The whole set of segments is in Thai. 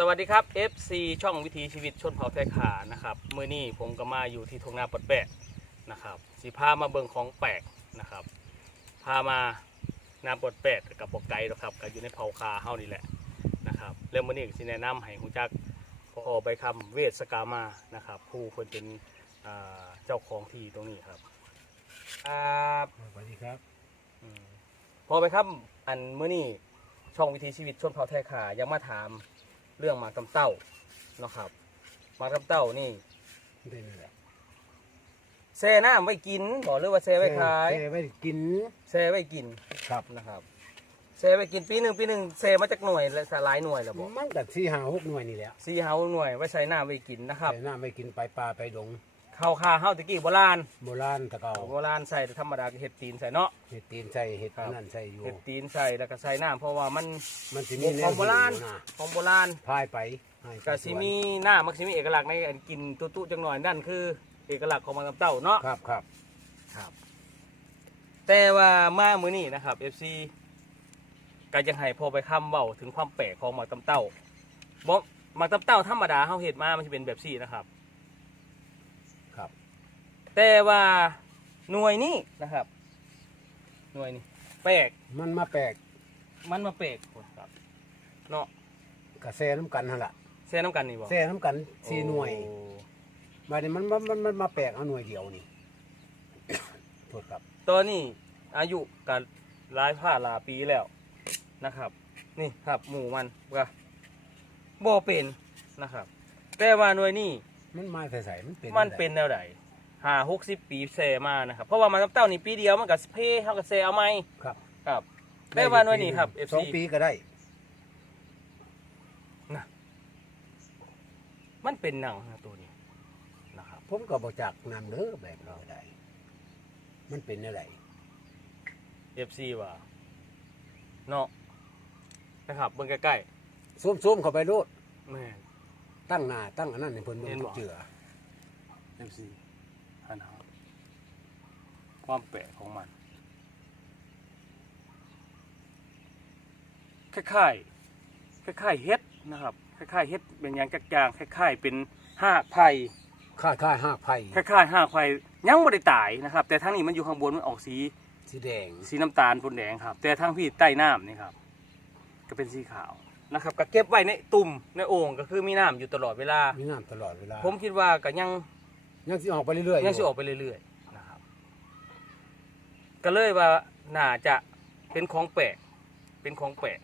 สวัสดีครับ FC ช่องวิถีชีวิตชนเผ่าไทยขานะครับมือนี้ผมก็มาอยู่ที่ทงนาปดแปดนะครับสิพามาเบิ่งของแปลกนะครับพามานาปดแปดกับปกไก่นะครับก็อยู่ในเผาคาเฮานี่แหละนะครับเรื่องมือนี้ก็สิแนะนำให้ฮู้จักพอใบคำเวสสกามานะครับผู้คนเป็นอ่าเจ้าของที่ตรงนี้ครับครับสวัสดีครับอืมพอไปครับอันมื้อนี้ช่องวิถีชีวิตชนเผ่าไทยขายังมาถาม เรื่องหมากตำเต้าเนาะครับหมากตำเต้านี่ได้เลยแหละแช่น้ำไว้กินบอกหรือว่าแช่ไว้ขายแช่ไว้กินแช่ไว้กินครับนะครับแช่ไว้กินปีหนึ่งปีหนึ่งแช่มาจากหน่วยและสลายหน่วยแล้วบอกมันกับสี่ห้าหกหน่วยนี่แหละซีเฮาหน่วยไว้ใช้น้ำไว้กินนะครับใส่น้ำไปกินไปปลาไปดง ข้าวคาเฮาตะกี้โบราณโบราณตะเกาโบราณใส่ธรรมดาก็เห็ดตีนใส่เนาะเห็ดตีนใส่เห็ดครับอันนั่นใส่อยู่เห็ดตีนใส่แล้วก็ใส่น้ำเพราะว่ามันมันสิมีแนขอวงโบราณอยู่นะของโบราณพายไปให้ไปก็สิมีหน้ามักสิมีเอกลักษณ์ในการกินตุ้ตุจังหน่อยนั่นคือเอกลักษณ์ของมันกับเต้าเนาะ ครับครับครับแต่ว่ามามื้อนี้นะครับ FC ก็ยังให้พอไปคำเว้าถึงความแปลกของหมากตำเต้าบ่หมากตำเต้าธรรมดาเฮาเฮ็ดมามันสิเป็นแบบซี่นะครับครับ แต่ว่าหน่วยนี้นะครับ หน่วยนี้แปลกมันมาแปลกมันมาแปลกครับเนาะกระแสน้ำกันหั่นล่ะแซ่น้ำกันนี่บ่แซ่น้ำกันสี่หน่วยโอ้บาดนี้มันมันมันมันมาแปลกเอาหน่วยเดียวนี่ โทษครับตัวนี้อายุการหลายผ้าหลายปีแล้วนะครับ นี่ครับหมูมันก็บ่เป็นนะครับ แต่ว่าหน่วยนี้มันมาใส่ๆมันเป็นมันเป็นแนวใด ห้าหกสิบปีเซมานะครับ เพราะว่ามันน้ำเต้านี่ปีเดียวมันก็เพเฮาก็เซเอาไหมครับ ครับแต่ว่าหน่วยนี้ครับส FC องปีก็ได้มันเป็นหนังนะตัวนี้นะครับผมก็บ่จักนำเด้อแบบเราได้มันเป็นอะไร FC ว่าเนาะนะครับเบิ่งใกล้ซุ่มๆเข้าไปโลดๆแม่น ตั้งหน้าตั้งอันนั้นให้เพิ่นเห็เบิ่นงบ่เจือ FC หันหา ความแปลกของมันคล้ายๆคล้ายๆเฮ็ดนะครับคล้ายๆเฮ็ดเป็นอย่างจักอย่างคล้ายๆเป็นหากไผ่ค่ายค่ายๆหากไผ่คล้ายๆหากไผ่ยังบ่ได้ตายนะครับ แต่ทั้งนี้มันอยู่ข้างบนมันออกสีสีแดงสีน้ำตาลปนแดงครับ แต่ทั้งพี่ใต้น้ำนี่ครับ ก็เป็นสีขาวนะครับก็เก็บไว้ในตุ่มในโอ่งก็คือมีน้ำอยู่ตลอดเวลา มีน้ำตลอดเวลา ผมคิดว่าก็ยังยังสิออกไปเรื่อยๆยังสิออกไปเรื่อยๆนะครับ ก็เลยว่าน่าจะเป็นของแปลกเป็นของแปลก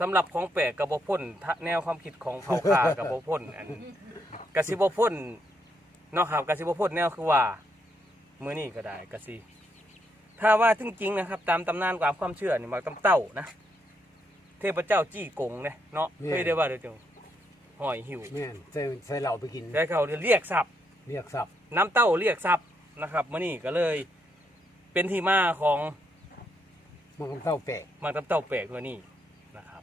สำหรับของแปลกกับบพ่นทะแนวความคิดของเผ่าคากับบพ่นอันกสิบพ่นเนาะครับกสิบพ่นแนวคือว่ามือนี่ก็ได้กสิถ้าว่าจริงๆนะครับ ตามตำนานความความเชื่อนี่มาตำเต้านะเทพเจ้าจี้กงเนี่ยเนาะเคยได้ว่าเดี๋ยวจังหอยหิวแม่นใส่ใส่เหล้าไปกินได้เขาเรียกทรัพย์เรียกทรัพย์น้ำเต้าเรียกทรัพย์นะครับมื่อนี้ก็เลย เป็นที่มาของมันก็เต้าแปลกหมากน้ำเต้าแปลกตัวนี้นะครับ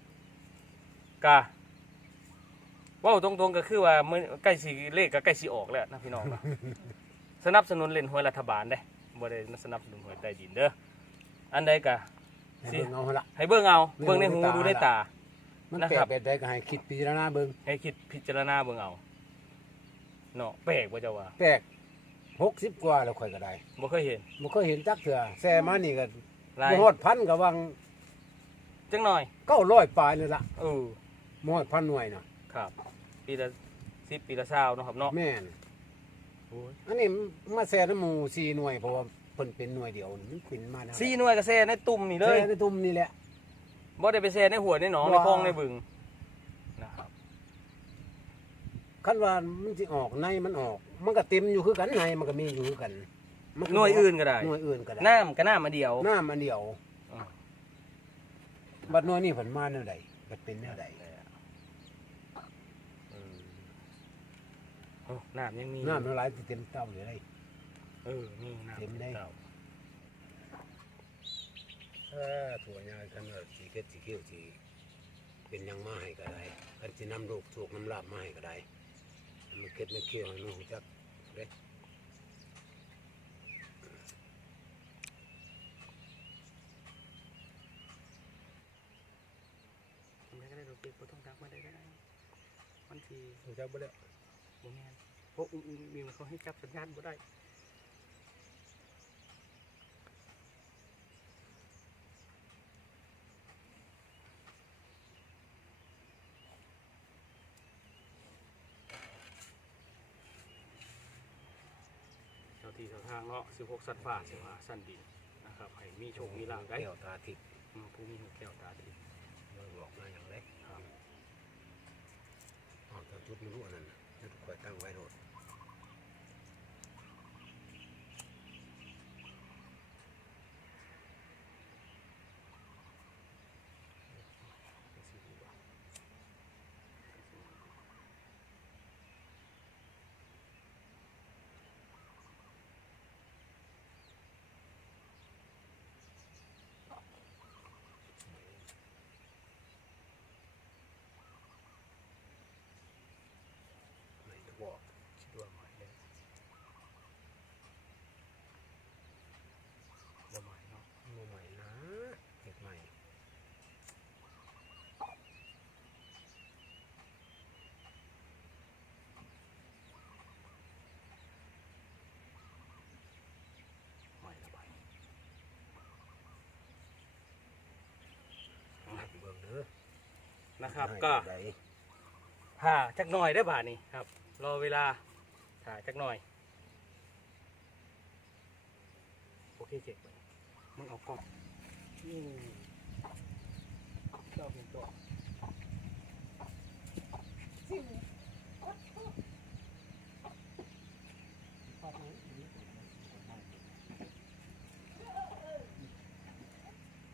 กะเว่าตรงๆก็คือว่ามื่อใกล้สีเลขก็ใกล้สีออกแล้วนะพี่น้องเนาะ สนับสนุนเล่นหวยรัฐบาลได้บ่ได้สนับสนุนหวยใต้ดินเด้ออันใดก็ให้สิ เบิ่งเอาหั่นละ ให้เบิ่งเอาเบิ่เบิ่งงในในหูตาดูในตา มันนะแปลครักบ แบบใดก็ให้คิดพิจารณาเบิ่งให้คิดพิจารณาเบิ่งเอาเนาะแปลกว่าจะว่า แปลก 60กว่าแล้วค่อยก็ได้บ่เคยเห็นบ่เคยเห็นจักเทื่อแซ่มานี่ก็ลายบ่ฮอดพันก็วังจังหน่อย900ปลายเลยล่ะเออบ่ฮอดพันหน่วยน่ะครับ ปีละสิบปีละเช้าเนาะครับเนาะแม่นโอ้ยอันนี้มาแซ่น้ำหมูสี่หน่วยเพราะว่าเพิ่นเป็นหน่วยเดียวมันเป็นมาแล้วสี่หน่วยก็แซ่ในตุ่มนี่เลแซ่ยในตุ่มนี่แหละบ่ได้ไปแซ่ในหัวในหนองในว้าคลองในบึงนะครับ คันว่ามันสิออกในมันออก มันก็เต็มอยู่คือกันในมันก็มีอยู่คือกันมัก็หน่วยอื่นก็ได้ หน่วยอื่นก็ได้น้ำก็น้ำมาเดียว น้ำอันเดียวอืมบัดหน่วยนี่ผลมาแนวใดบัดเป็นแนวใดเออโอ้น้ำยังมีน้ำมันหลายสิเต็มเต้าอยู่ได้เออนี่น้ำเต็มได้ ก่าถ้าถั่วยายคันว่าสีเข็ดสีเขียวสีเป็นหยังมาให้ก็ได้คันสินำลูกถูกน้ำลาบมาให้ก็ได้ มันเข็ดมันเขียวให้มันรู้จักเด้ทำไมก็ได้เราเก็บบ่ต้องทักมาได้ก็ได้ที่หูจักบ่แล้วบ่แม่นเพราะอุ้งอุ้งมีเขาให้จับสัญญาณบ่ได้ ที่เจ้าทางเนาะ16 สัตว์ป่าสิว่าสันดินนะครับให้มีโชคมีลาภได้แก้วตาทิพย์อืมผู้มีหูแก้วตาดีบ่บอกมาอย่างไรครับ ออกจากจุดไม่รู้อันนั้นน่ะจุดคอยตั้งไว้โดด เป็นสิดีกว่า ไม่ตะบอก คิดว่าใหม่เลยบ่ใหม่เนาะ มาใหม่นะเห็ดใหม่ ใหม่ละใบ เบิ่งเด้อ นะครับให้ก็ใดถ่าจักหน่อยได้อบาทนี้ครับ รอเวลาถ่าจักหน่อยโอเคเจ็บไปมึงเอากล้องนี่เจ้าเป็นตัว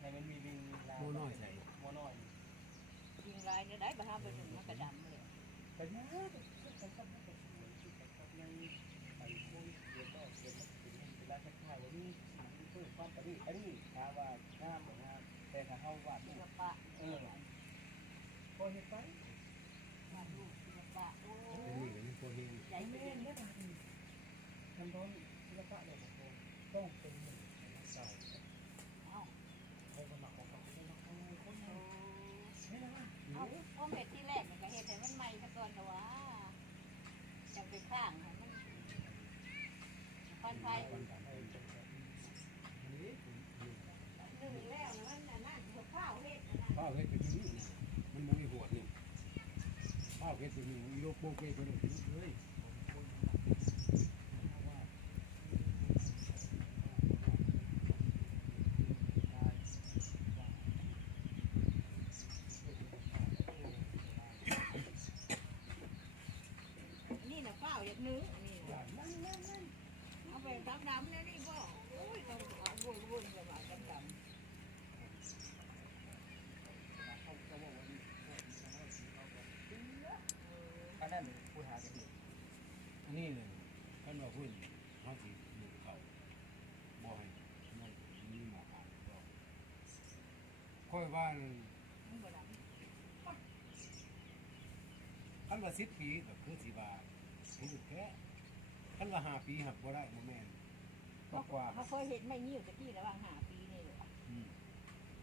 ให้มันมีดินมีลา หมูน้อยใส่ โมน้อย ยิงลายเนี่ยได้บ่ห้ามไปหนึ่งมันกระ ดำเลยแต่ยังไงก็ต้องทำให้เป็นสิ่งที่ต้องยังไปคุยเดี๋ยวก็เดี๋ยวมันถึงเวลาจะถ่ายวันนี้สิ่งเพิ่มความประณีตประณีตถามว่าห้าเหรือห้าแต่ถ้าเขาวาดศิลปะเออพอเห็นไป วาดรูปศิลปะโอ้ เป็นนี่ก็มีโปรตีน ใหญ่ ไม่ เกิ เล่ น นได้บางทีทำโดนศิลปะเนี่ยผมต้องเป็นหนึ่งในนักเก่า เอ้า เขาสมัครของเขาเป็นนักเก่าคน โอ้ นี้ไม่นะ เอาเอาเม็ดที่แรกเนี่ยก็เฮ็ดให้มันใหม่ซะก่อนเถอะวะจังไปข้างให้มันพัน ไฟวันกันเองหนึ่งแล้วนะมันน่ะนั่นหัวข้าวเฮ็ดนะข้าวเฮ็ดเป็นนี่นมันบ่มีหัวนี่ข้าวเฮ็ดเป็นนี่อีโลโปเกเป็นนี่เฮ้ย นี่น่ะข้าวอย่างนึงนี่น่ะเอาไปดำดำๆเนี่ยนี่บ่โอ้ยต้องเอาบุญบุญไปว่าดำดำ อันนั้นผู้หาจะดี อันนี้เลยท่านว่าพื้นเขาสิหนึ่งเขาบ่ให้มันมีหมอกอ่านบ่ค่อยว่ามันบ่ดำคันว่าสิบปีก็คือสิว่าถือแค่คันว่าห้าปีหักบ่ได้บ่แมนมากกว่าเขาเคยเห็นไม่ยิ้วตะกี้ระหว่างหาปีนี่เลยอืม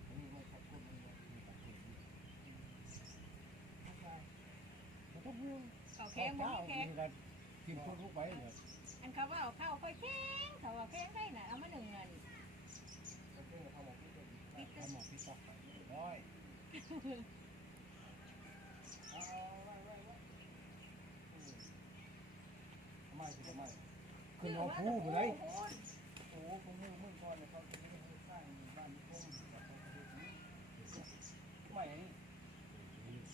อันนี้ไม่ขอบคุณมันเลยนี่ก็คือมันต้องห่วง เขาแข็งบ่มีแข็งนี่ก็ทิ่มทุกๆไปเนี่ยอันเขาว่าเอาข้าวค่อยแข็งเขาว่าแข็งได้น่ะเอามาหนึ่งเงินโอเคเขาบอกที่จะดีคิดถ้าหมอกที่ตอกไปร้อยเอาไว้ไว้ไว้ทำไมถึงทำไมขึ้นเอาผู้ไปเลยโอ้โหผมมือมือก่อนเนี่ยเขาจะไม่ให้สร้างบ้านนิคมกับเขาจะดูนี้ไม่อันนี้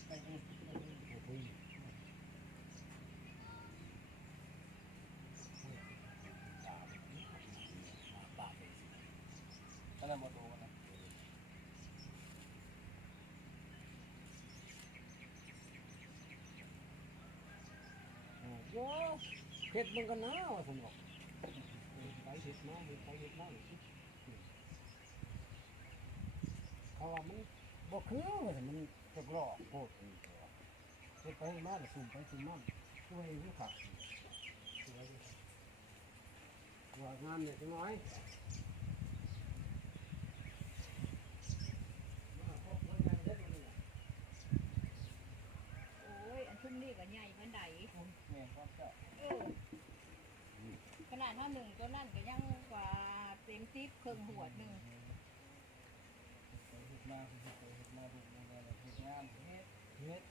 ไม่อันนี้ โอ้โหตาตาไป อันนั้มาดูนะโย่เฮ็ดมันก็น่าว่าผมบอกไปเฮ็ดมากไปเฮ็ดมากเขาว่ามันบ่คือว่ามันจะกรอกโพดนี่ตัวเฮ็ดไปมาแล้วสุ่มไปสุ่มมากช่วยผู้ขับช่วยว่างานเนี่ยจังน้อย โอ้ยอันทุ ซุ้มนี่ก็ใหญ่ปานใด แม่ก็จะ เออ ขนาดเท่าหนึ่งตัวนั่นก็ยังกว่าเต็มทิพย์ครึ่งหัวดหนึ่งเฮ็ดมาเฮ็ดไปเฮ็ดมาดูมาแล้วเฮ็ดงานเฮ็ดเฮ็ด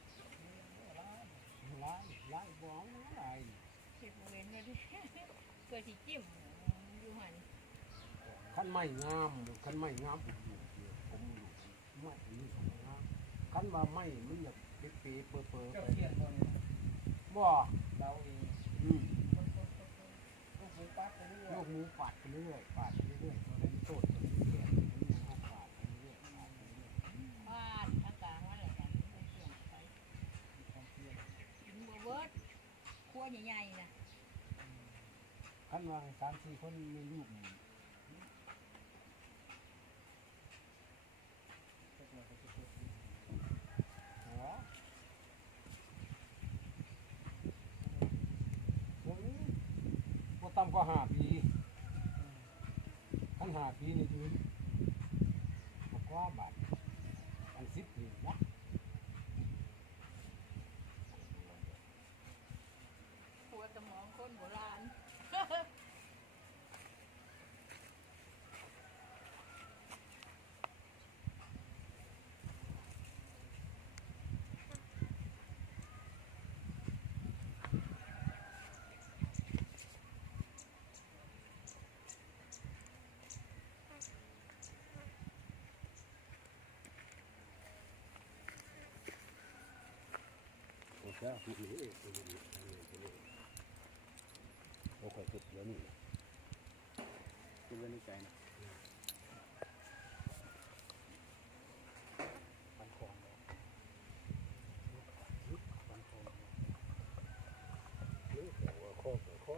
ร้ายร้ายร้ายบ่เอาร้ายเก็บเว้นไว้ดิเกิดสิจิ้มอยู่หันคันไม่งามคันไม่งามอยู่อยู่ผมอยู่ไม่อันนี้ของงามคันว่าไม่มันอยากเป๊ะๆเปื่อยเจ้าไปเขียนตัวนี้บ่เราเองอืม มูปั๊บไปเรื่อยโลกหมูปาดไปเรื่อยปาดไปเรื่อยตัวนั้นโตดตัวนี้แก่ตัวนี้ห้าปาดไปเรื่อยปาดไปเรื่อยบ้านทางกลางว่าอะไรกันไปเสี่ยนไปมีความเพียรกินบัวเวิร์ดขั้วใหญ่ๆนะขั้นวางสามสี่คนมีลูกหนึ่งจ้าตัวก็จะพูด หัวถึงบ่ ต่ำกว่าห้าปีขั้นห้าปีนี่ยืนบ่กว่าบาทอันสิบปีนะ ครัวสมองคนโบราณ โอ้โห นี่เองตัวนี้ตัวนี้ตัวนี้โอ้ค่อยสุดเดี๋ยวนี้คิดไว้ในใจนะ ปันของปันของนี่หัวข้อหัวข้อ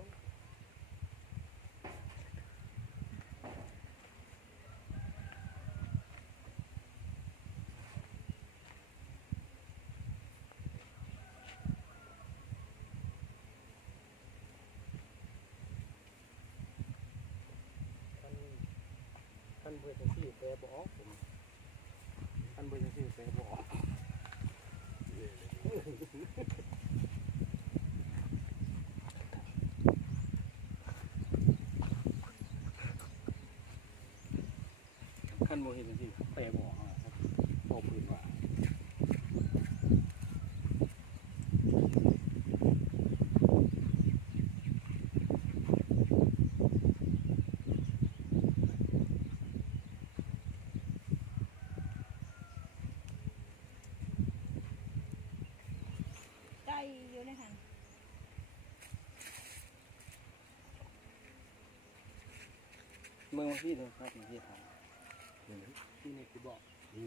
ท่านท่า นเบอร์จังซี่แปรบออกผมท่านเบอร์จังซี่แปรบออกขั้นโมเห็นสิแปรบอกครับบอกปืนว่า ไก่อยู่ในหัน เมืองที่เลยครับที่ทางที่นี่คือบอกอื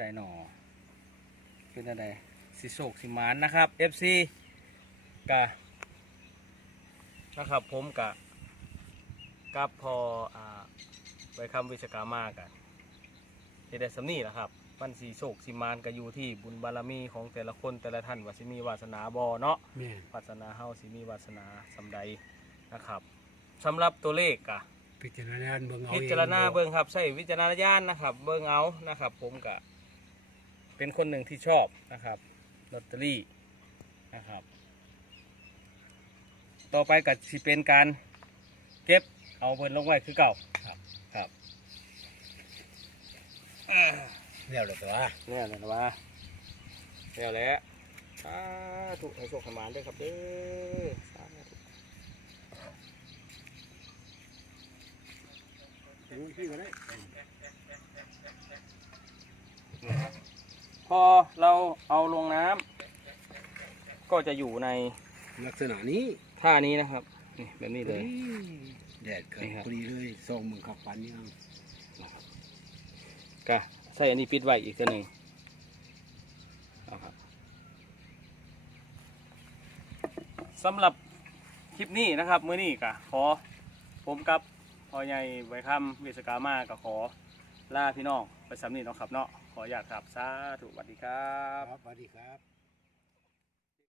ได้หนอเป็นอะไรสิโศกสิหมานนะครับ FC กะนะครับผมกะกับพออ่าไว้คำวิชกามากันเฮ็ดได้สำนี่แหละครับวันสีโศกสิหมานก็อยู่ที่บุญบารมีของแต่ละคนแต่ละท่านว่าสิมีวาสนาบ่เนาะแม่นวาสนาเฮาสิมีวาสนาสำใดนะครับสำหรับตัวเลขกะ พิจารณาเบิ่งเอาพิจารณาเบิ่งครับใช้วิจารณญาณนะครับ เบิ่งเอานะครับ ผมกะ เป็นคนหนึ่งที่ชอบนะครับลอตเตอรี่นะครับ ต่อไปก็สิเป็นการเก็บเอาเบิ่นลงไว้คือเก่าครับครับแล้วแหละตัวเนี่ยนะว่าแล้วแหละสาธุให้โชคให้หมานด้วยครับเด้อสาธุแต่งพี่ก็ได้ พอเราเอาลงน้ำก็จะอยู่ในลักษณะนี้ท่านี้นะครับนี่แบบนี้เลย แดดเกิดนี่ครับ พอดีเลยส่องมึงขับปันนี่เอาก็ใส่อันนี้ปิดไว้อีกตัวหนึ่งเอาครับสำหรับคลิปนี้นะครับมื้อนี้ก็ขอผมกับพ่อใหญ่ไว้คำเวสกามาก็ขอลาพี่น้องไปสำนีเนาะครับเนาะ ขออยากครับสาธุสวัสดีครับ ครับสวัสดีครับ